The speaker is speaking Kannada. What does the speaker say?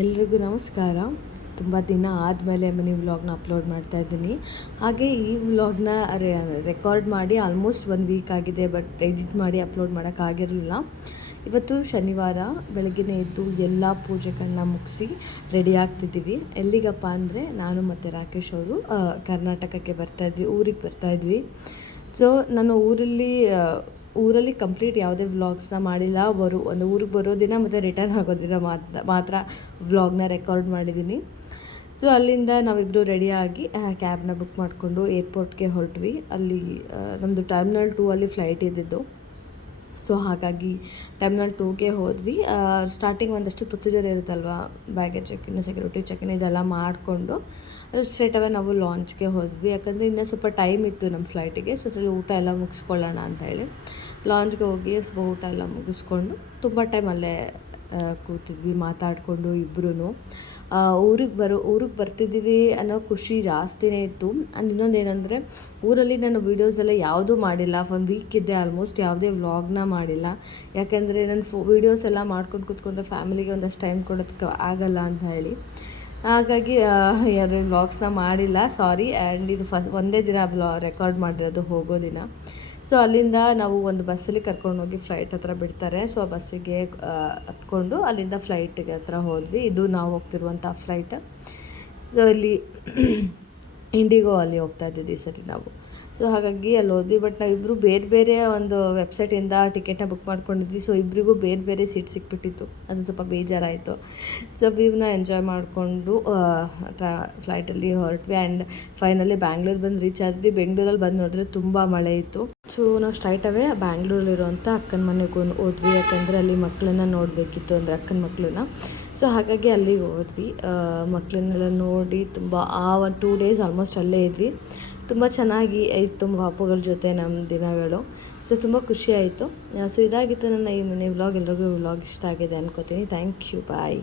ಎಲ್ರಿಗೂ ನಮಸ್ಕಾರ. ತುಂಬ ದಿನ ಆದಮೇಲೆ ಮಿನಿ ವ್ಲಾಗ್ನ ಅಪ್ಲೋಡ್ ಮಾಡ್ತಾ ಇದ್ದೀನಿ. ಹಾಗೆ ಈ ವ್ಲಾಗ್ನ ರೆಕಾರ್ಡ್ ಮಾಡಿ ಆಲ್ಮೋಸ್ಟ್ 1 ವೀಕ್ ಆಗಿದೆ, ಬಟ್ ಎಡಿಟ್ ಮಾಡಿ ಅಪ್ಲೋಡ್ ಮಾಡೋಕ್ಕಾಗಿರಲಿಲ್ಲ. ಇವತ್ತು ಶನಿವಾರ ಬೆಳಗ್ಗೆನೇ ಎದ್ದು ಎಲ್ಲ ಪೂಜೆಗಳನ್ನ ಮುಗಿಸಿ ರೆಡಿ ಆಗ್ತಿದ್ದೀವಿ. ಎಲ್ಲಿಗಪ್ಪ ಅಂದರೆ ನಾನು ಮತ್ತು ರಾಕೇಶ್ ಅವರು ಕರ್ನಾಟಕಕ್ಕೆ ಊರಿಗೆ ಬರ್ತಾಯಿದ್ವಿ. ಸೊ ನಾನು ಊರಲ್ಲಿ ಕಂಪ್ಲೀಟ್ ಯಾವುದೇ ವ್ಲಾಗ್ಸ್ನ ಮಾಡಿಲ್ಲ. ಒಂದು ಊರಿಗೆ ಬರೋ ದಿನ ಮತ್ತು ರಿಟರ್ನ್ ಆಗೋ ದಿನ ಮಾತ್ರ ವ್ಲಾಗ್ನ ರೆಕಾರ್ಡ್ ಮಾಡಿದ್ದೀನಿ. ಸೊ ಅಲ್ಲಿಂದ ನಾವಿಬ್ಬರು ರೆಡಿಯಾಗಿ ಕ್ಯಾಬ್ನ ಬುಕ್ ಮಾಡಿಕೊಂಡು ಏರ್ಪೋರ್ಟ್ಗೆ ಹೊರಟ್ವಿ. ಅಲ್ಲಿ ನಮ್ಮದು ಟರ್ಮಿನಲ್ 2 ಅಲ್ಲಿ ಫ್ಲೈಟ್ ಇದ್ದಿದ್ದು. ಸೊ ಹಾಗಾಗಿ ಟರ್ಮಿನಲ್ 2ಗೆ ಹೋದ್ವಿ. ಸ್ಟಾರ್ಟಿಂಗ್ ಒಂದಷ್ಟು ಪ್ರೊಸೀಜರ್ ಇರುತ್ತಲ್ವ, ಬ್ಯಾಗೇಜ್ ಚೆಕಿನ್, ಸೆಕ್ಯೂರಿಟಿ ಚೆಕಿನ್ ಇದೆಲ್ಲ ಮಾಡಿಕೊಂಡು ಸ್ಟ್ರೇಟ್ ಅವೇ ನಾವು ಲಾಂಚ್ಗೆ ಹೋದ್ವಿ. ಯಾಕಂದರೆ ಇನ್ನೂ ಸ್ವಲ್ಪ ಟೈಮ್ ಇತ್ತು ನಮ್ಮ ಫ್ಲೈಟಿಗೆ. ಸೊ ಅದರಲ್ಲಿ ಊಟ ಎಲ್ಲ ಮುಗಿಸ್ಕೊಳ್ಳೋಣ ಅಂತ ಹೇಳಿ ಲಾಂಚ್ಗೆ ಹೋಗಿ ಸ್ವಲ್ಪ ಊಟ ಎಲ್ಲ ಮುಗಿಸ್ಕೊಂಡು ತುಂಬ ಟೈಮ್ ಅಲ್ಲೇ ಕೂತಿದ್ವಿ ಮಾತಾಡಿಕೊಂಡು ಇಬ್ಬರೂ. ಊರಿಗೆ ಬರ್ತಿದ್ದೀವಿ ಅನ್ನೋ ಖುಷಿ ಜಾಸ್ತಿನೇ ಇತ್ತು. ಆ್ಯಂಡ್ ಇನ್ನೊಂದು ಏನಂದರೆ, ಊರಲ್ಲಿ ನಾನು ವೀಡಿಯೋಸ್ ಎಲ್ಲ ಯಾವುದೂ ಮಾಡಿಲ್ಲ. 1 ವೀಕ್ ಇದ್ದೆ, ಆಲ್ಮೋಸ್ಟ್ ಯಾವುದೇ ವ್ಲಾಗ್ನ ಮಾಡಿಲ್ಲ. ಯಾಕೆಂದರೆ ನಾನು ವೀಡಿಯೋಸ್ ಎಲ್ಲ ಮಾಡ್ಕೊಂಡು ಕೂತ್ಕೊಂಡ್ರೆ ಫ್ಯಾಮಿಲಿಗೆ ಒಂದಷ್ಟು ಟೈಮ್ ಕೊಡೋದಕ್ಕೆ ಆಗಲ್ಲ ಅಂತ ಹೇಳಿ, ಹಾಗಾಗಿ ಯಾವುದೇ ವ್ಲಾಗ್ಸ್ನ ಮಾಡಿಲ್ಲ, ಸಾರಿ. ಆ್ಯಂಡ್ ಇದು ಒಂದೇ ದಿನ ರೆಕಾರ್ಡ್ ಮಾಡಿರೋದು, ಹೋಗೋ ದಿನ. ಸೊ ಅಲ್ಲಿಂದ ನಾವು ಒಂದು ಬಸ್ಸಲ್ಲಿ ಕರ್ಕೊಂಡೋಗಿ ಫ್ಲೈಟ್ ಹತ್ರ ಬಿಡ್ತಾರೆ. ಸೊ ಆ ಬಸ್ಸಿಗೆ ಹತ್ಕೊಂಡು ಅಲ್ಲಿಂದ ಫ್ಲೈಟಿಗೆ ಹತ್ರ ಹೋದ್ವಿ. ಇದು ನಾವು ಹೋಗ್ತಿರುವಂಥ ಫ್ಲೈಟ್. ಸೊ ಇಲ್ಲಿ ಇಂಡಿಗೋ ಅಲ್ಲಿ ಹೋಗ್ತಾ ಇದ್ದಿದ್ದು ಈ ಸರಿ ನಾವು. ಸೊ ಹಾಗಾಗಿ ಅಲ್ಲಿ ಹೋದ್ವಿ. ಬಟ್ ನಾವಿಬ್ಬರು ಬೇರೆ ಬೇರೆ ಒಂದು ವೆಬ್ಸೈಟಿಂದ ಟಿಕೆಟ್ನ ಬುಕ್ ಮಾಡ್ಕೊಂಡಿದ್ವಿ. ಸೊ ಇಬ್ಬರಿಗೂ ಬೇರೆ ಬೇರೆ ಸೀಟ್ ಸಿಕ್ಬಿಟ್ಟಿತ್ತು. ಅದು ಸ್ವಲ್ಪ ಬೇಜಾರಾಯಿತು. ಸೊ ವ್ಯೂವ್ನ ಎಂಜಾಯ್ ಮಾಡಿಕೊಂಡು ಫ್ಲೈಟಲ್ಲಿ ಹೊರಟ್ವಿ. ಆ್ಯಂಡ್ ಫೈನಲಿ ಬ್ಯಾಂಗ್ಳೂರು ಬಂದು ರೀಚ್ ಆದ್ವಿ. ಬೆಂಗಳೂರಲ್ಲಿ ಬಂದು ನೋಡಿದ್ರೆ ತುಂಬ ಮಳೆ ಇತ್ತು. ಸೊ ನಾವು ಸ್ಟ್ರೈಟ್ ಅವೇ ಬ್ಯಾಂಗ್ಳೂರಲ್ಲಿರುವಂಥ ಅಕ್ಕನ ಮನೆಗೆ ಹೋದ್ವಿ. ಯಾಕಂದರೆ ಅಲ್ಲಿ ಮಕ್ಕಳನ್ನ ನೋಡಬೇಕಿತ್ತು, ಅಂದರೆ ಅಕ್ಕನ ಮಕ್ಕಳನ್ನ. ಸೊ ಹಾಗಾಗಿ ಅಲ್ಲಿಗೆ ಹೋದ್ವಿ. ಮಕ್ಕಳನ್ನೆಲ್ಲ ನೋಡಿ ತುಂಬ 2 ಡೇಸ್ ಆಲ್ಮೋಸ್ಟ್ ಅಲ್ಲೇ ಇದ್ವಿ. ತುಂಬ ಚೆನ್ನಾಗಿ ಇತ್ತು ಪಾಪುಗಳ ಜೊತೆ ನಮ್ಮ ದಿನಗಳು. ಸೊ ತುಂಬ ಖುಷಿ ಆಯಿತು. ಸೊ ಇದಾಗಿತ್ತು ನನ್ನ ಈ ಮಿನಿ ವ್ಲಾಗ್. ಎಲ್ರಿಗೂ ವ್ಲಾಗ್ ಇಷ್ಟ ಆಗಿದೆ ಅನ್ಕೋತೀನಿ. Thank you, bye.